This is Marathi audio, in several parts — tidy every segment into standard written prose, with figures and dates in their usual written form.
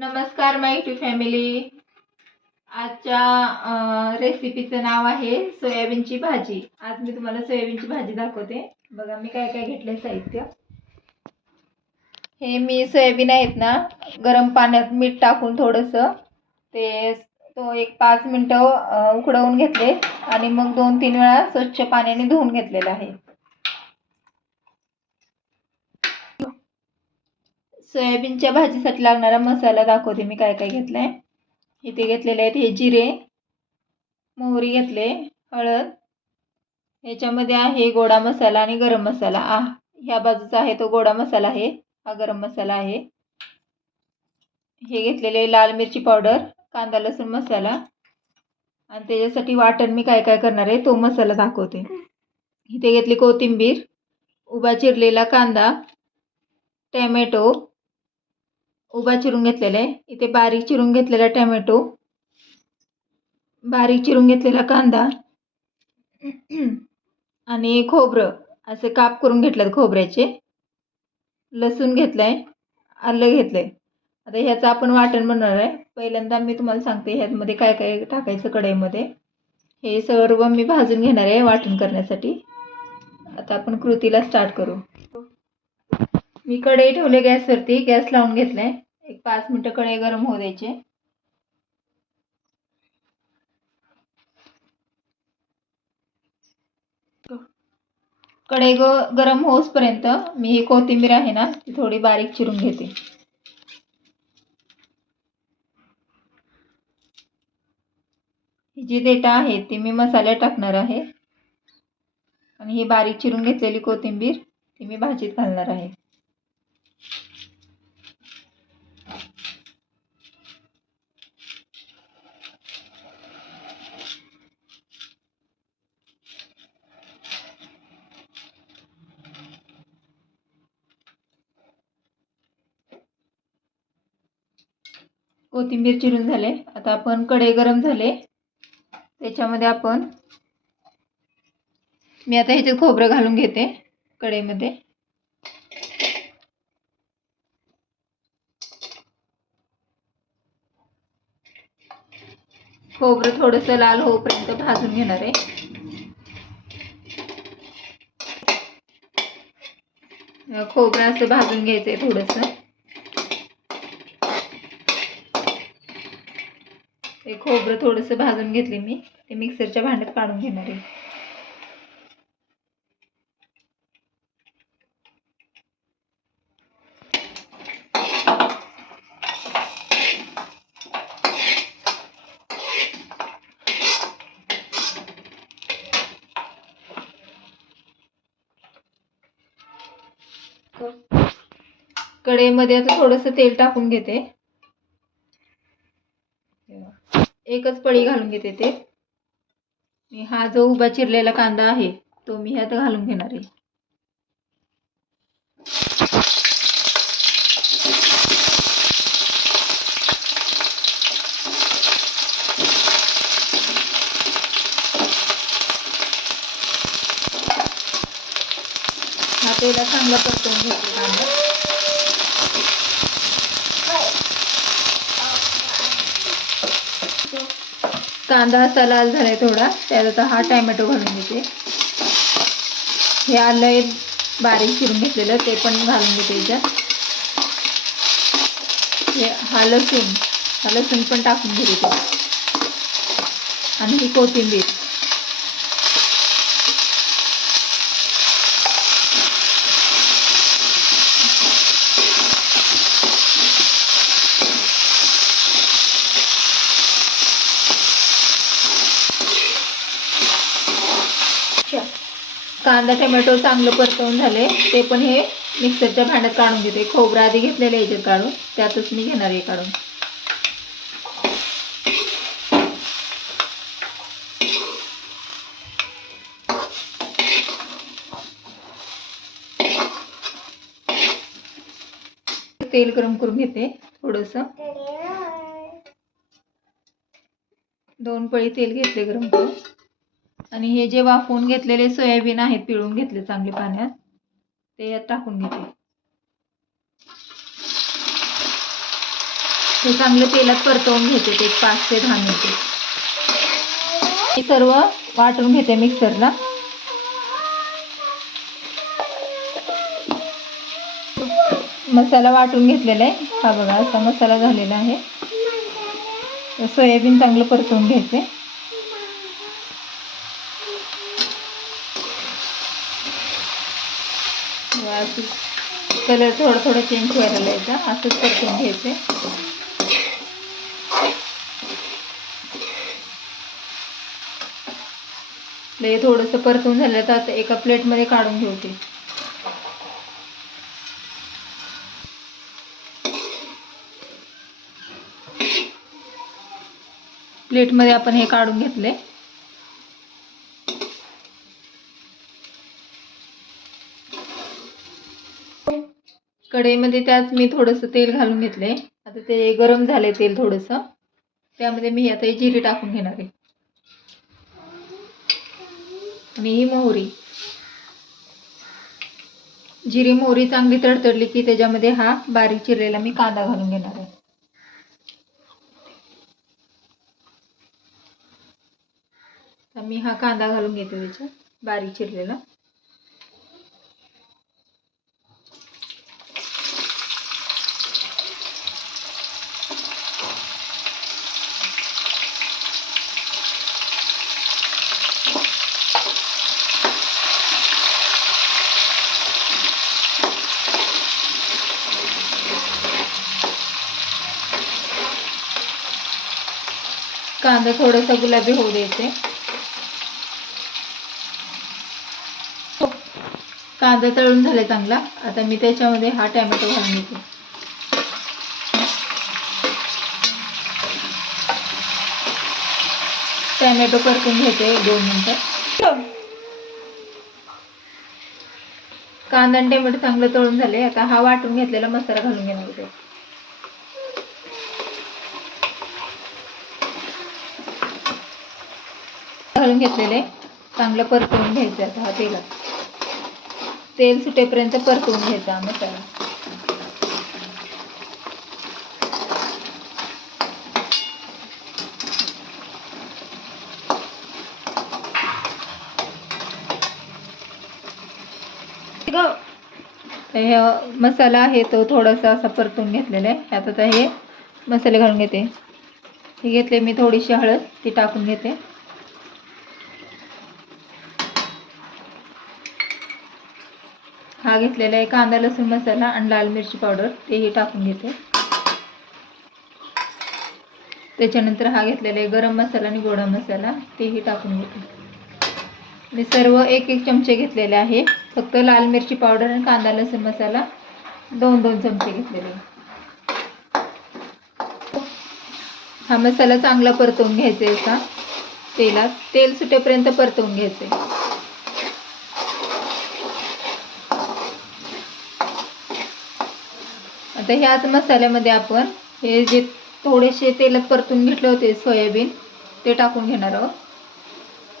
नमस्कार माय यूट्यूब फॅमिली. आजच्या रेसिपीचं नाव आहे सोयाबीनची भाजी. आज मी तुम्हाला सोयाबीनची भाजी दाखवते. बघा मी काय काय घेतले साहित्य. हे मी सोयाबीन आहेत ना, गरम पाण्यात मीठ टाकून थोडंसं तो एक 5 मिनिटं उकडवून घेतले आणि मग 2-3 वेळा स्वच्छ पाण्याने धुवून घेतलेलं आहे. सोयाबीनच्या भाजीसाठी लागणारा मसाला दाखवते मी काय काय घेतलाय. इथे घेतलेले आहेत हे जिरे, मोहरी घेतले, हळद, याच्यामध्ये आहे गोडा मसाला आणि गरम मसाला. ह्या बाजूचा आहे तो गोडा मसाला आहे, हा गरम मसाला आहे. हे घेतलेले लाल मिरची पावडर, कांदा लसूण मसाला आणि त्याच्यासाठी वाटण मी काय काय करणार आहे तो मसाला दाखवते. इथे घेतली कोथिंबीर, उभा चिरलेला कांदा, टोमॅटो उभा चिरून घेतलेला आहे. इथे बारीक चिरून घेतलेला टोमॅटो, बारीक चिरून घेतलेला कांदा आणि खोबरं असे काप करून घेतलेत खोबऱ्याचे. लसूण घेतलाय, आलं घेतलंय. आता ह्याचं आपण वाटण बनवणार आहे. पहिल्यांदा मी तुम्हाला सांगते ह्यामध्ये काय काय टाकायचं कढईमध्ये. हे सर्व मी भाजून घेणार आहे वाटण करण्यासाठी. आता आपण कृतीला स्टार्ट करू. मी कढई ठेवले गॅसवरती, गॅस लावून घेतलाय. एक 5 मिनिटं कढई गरम होऊ द्यायचे. कढई गरम होऊसपर्यंत मी ही कोथिंबीर आहे ना ती थोडी बारीक चिरून घेते. ही जी देठा आहे ती मी मसाल्यात टाकणार आहे आणि ही बारीक चिरून घेतलेली कोथिंबीर ती मी भाजीत घालणार आहे. कोथिंबीर चिरून झाले. आता आपण कढई गरम झाले त्याच्यामध्ये मी आता ह्याच्यात खोबरं घालून घेते कढईमध्ये. खोबरं थोडंसं लाल होईपर्यंत भाजून घेणार आहे. खोबरं असं भाजून घ्यायचंय थोडंसं. हे खोबरं थोडंसं भाजून घेतले मी, ते मिक्सरच्या भांड्यात काढून घेणार आहे. कढईमध्ये आता थोडंसं तेल टाकून घेते. एकच पळी घालून घेते ते. मी हा जो उभा चिरलेला कांदा आहे तो मी ह्यात घालून घेणार आहे. हा तेला चांगला परतवून घ्यायचा कांदा. कांदा असा लाल झालाय थोडा, त्यात आता हा टोमॅटो घालून घेते. हे आलं बारीक चिरून घेतलेलं ते पण घालून घेते याच्यात. हा लसूण पण टाकून घेते त्यात. आणि ही कोथिंबीर. कांदा टोमॅटो चांगलं परतवून झाले, ते पण हे मिक्सरच्या भांड्यात काढून घेते. खोबरं आधी घेतलेलं याच्यात काढून, त्यातच मी घेणार आहे काढून. तेल गरम करून घेते थोडंसं. 2 पळी तेल घेतले गरम करून. आणि हे जे वाफवून घेतलेले सोयाबीन आहेत, पिळून घेतले चांगले पाण्यात, ते यात टाकून घेते. हे चांगलं तेलात परतवून घेते ते 5 ते 10 मिनिटे. हे सर्व वाटून घेते मिक्सरला. मसाला वाटून घेतलेला आहे. हा बघा असा मसाला झालेला आहे. सोयाबीन चांगलं परतवून घ्यायचे. कलर थोडं थोडं चेंज व्हायला लावायचा. असंच परतवून घ्यायचे. हे थोडंसं परतवून झालं तर आता एका प्लेटमध्ये काढून घेते. प्लेटमध्ये आपण हे काढून घेतले. कढईमध्ये त्याच मी थोडंसं तेल घालून घेतले. आता ते गरम झाले तेल थोडंसं. त्यामध्ये मी आता जिरे टाकून घेणार आहे आणि ही मोहरी. जिरी मोहरी चांगली तडतडली की त्याच्यामध्ये हा बारीक चिरलेला मी कांदा घालून घेणार आहे. तर मी हा कांदा घालून घेते त्याच्यात बारीक चिरलेला. कांदा थोडासा गुलाबी होऊ द्यायचे. कांदा तळून झाले चांगला. आता मी त्याच्यामध्ये हा टोमॅटो घालून घेते. टोमॅटो परतून घेते 1-2 मिनिटं. कांदा आणि टोमॅटो चांगलं तळून झाले. आता हा वाटून घेतलेला मसाला घालून घेणार होते. घालून घेतलेले चांगलं परतवून घ्यायचं. आता हा तेलात तेल सुटेपर्यंत परतवून घ्यायचा मसाला. हे मसाला आहे तो थोडासा असा परतून घेतलेला आहे. आता हे मसाले घालून घेते. हे घेतले मी थोडीशी हळद ती टाकून घेते. हा घेतलेला आहे कांदा लसूण मसाला आणि लाल मिरची पावडर तेही टाकून घेते. त्याच्यानंतर हा घेतलेला आहे गरम मसाला आणि गोडा मसाला तेही टाकून घेते. मी सर्व 1-1 चमचे घेतलेले आहे. फक्त लाल मिरची पावडर आणि कांदा लसूण मसाला 2-2 चमचे घेतलेले. हा मसाला चांगला परतवून घ्यायचा असा तेलात. तेल सुटेपर्यंत परतवून घ्यायचे. आता ह्याच मसाल्यामध्ये आपण हे जे थोडेसे तेलात परतून घेतले होते सोयाबीन ते टाकून घेणार आहोत.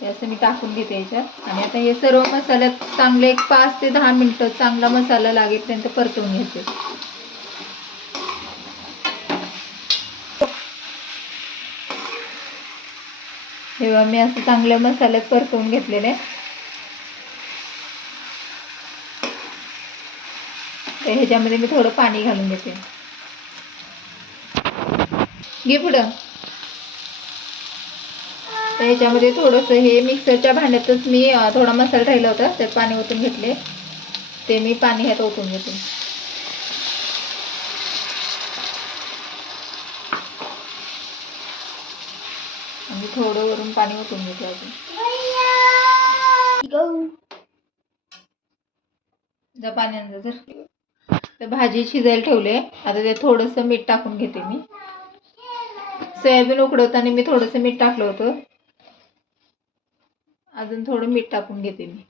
हे असं मी टाकून घेते याच्यात. आणि आता हे सर्व मसाल्यात चांगले 5 ते 10 मिनिटं चांगला मसाला लागेपर्यंत परतवून घ्यायचे. तेव्हा मी असं चांगल्या मसाल्यात परतवून घेतलेले. तर ह्याच्यामध्ये मी थोडं पाणी घालून घेते. घे पुढं. तर ह्याच्यामध्ये थोडंसं हे मिक्सरच्या भांड्यातच मी थोडा मसाला राहिला होता त्यात पाणी ओतून घेतले. ते मी पाणी ह्यात ओतून घेते. आणि थोडं वरून पाणी ओतून घेते अजून. जा पाण्यानं तर भाजी शिजायला ठेवले. आता ते थोडंसं मीठ टाकून घेते मी. सोयाबीन उकडवताना मी थोडंसं मीठ टाकलं होतं. अजून थोडं मीठ टाकून घेते मी.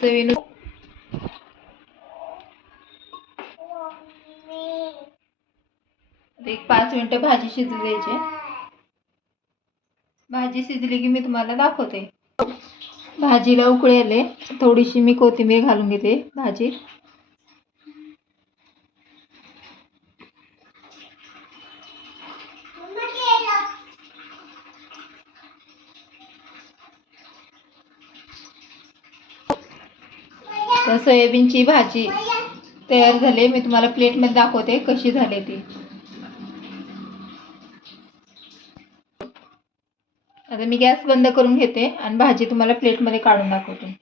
चवीनुसार 5 मिनिटं भाजी शिजू द्यायची. भाजी शिजली की मी तुम्हाला दाखवते. भाजीला उकळी आले, थोडीशी मी कोथिंबीर घालून घेते भाजीत. तर सोयाबीनची भाजी तयार झाली. मी तुम्हाला प्लेटमध्ये दाखवते कशी झाली ती. आता मी गॅस बंद करून घेते आणि भाजी तुम्हाला प्लेटमध्ये काढून दाखवते.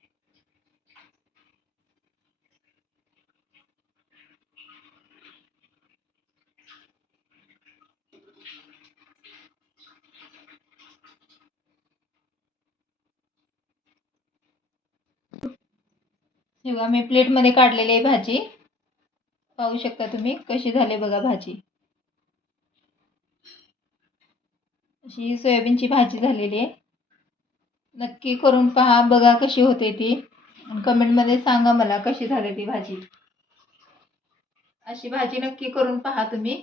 हे बघा मी प्लेटमध्ये काढलेली आहे भाजी. पाहू शकता तुम्ही कशी झाली बघा भाजी. अशी सोयाबीनची भाजी झालेली आहे. नक्की करून पहा, बघा कशी होते ती आणि कमेंटमध्ये सांगा मला कशी झाली ती भाजी. अशी भाजी नक्की करून पहा तुम्ही.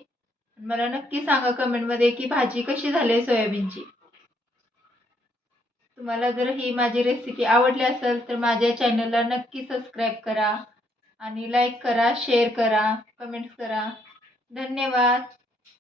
मला नक्की सांगा कमेंटमध्ये की भाजी कशी झाली सोयाबीनची. तुम्हाला जर ही माझी रेसिपी आवडली असेल तर माझ्या चॅनलला नक्की सबस्क्राईब करा आणि लाईक करा, शेअर करा, कमेंट्स करा. धन्यवाद.